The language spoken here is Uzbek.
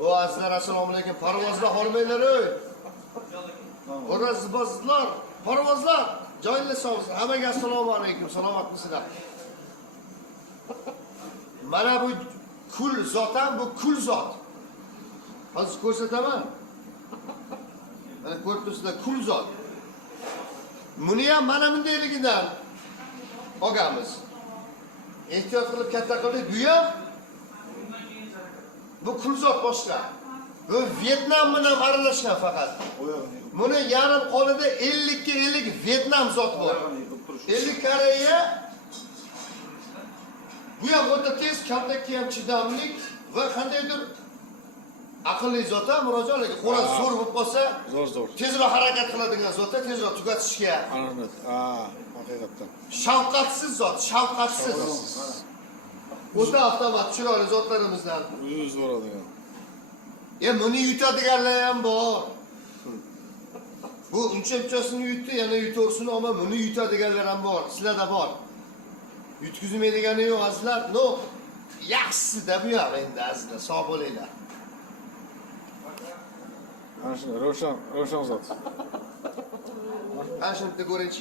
O azizlar, assalomu alaykum. Parvozda qolmanglar ey. O'razbozlar, parvozlar. Joyingizga sog'siz. Hammaga assalomu alaykum. Salomatmisizlar? Mana bu kul zot ham, bu kul zot. Hozir ko'rsataman. Mana ko'rib turibsizlar, kul zot. Buni ham mana bundayligidan olganmiz. Ehtiyot qilib katta qildik. Bu ham bu kul zot boshqa. Bu Vyetnam bilan aralashgan faqat. Buni yarim qolida 50 ga 50 Vyetnam zot bor. 50 Koreya. Bu ham o'ta tez, kaltakka ham chidamlik va qandaydir aqlli zot ham murojaatga qo'li zo'r bo'lib qolsa, zo'r. Tezroq harakat qiladigan zot, tezroq tugatishga. Haqiqatdan. Shafqatsiz zot, shafqatsiz. O'ta avtomat chiroyli zotlarimizdan. O'zi boradigan. Buni yutadiganlar ham bor. Bu uncha-unchasini yutdi, yana yutaversin, ammo buni yutadiganlar ham bor. Sizlarda bor. Yutkizmaydigani yo'q azizlar. No, yaxshisi-da bu ham endi azizlar, sog' bo'linglar. Mana shunday, Ravshan zot. Ana shuni bitta ko'ringchi.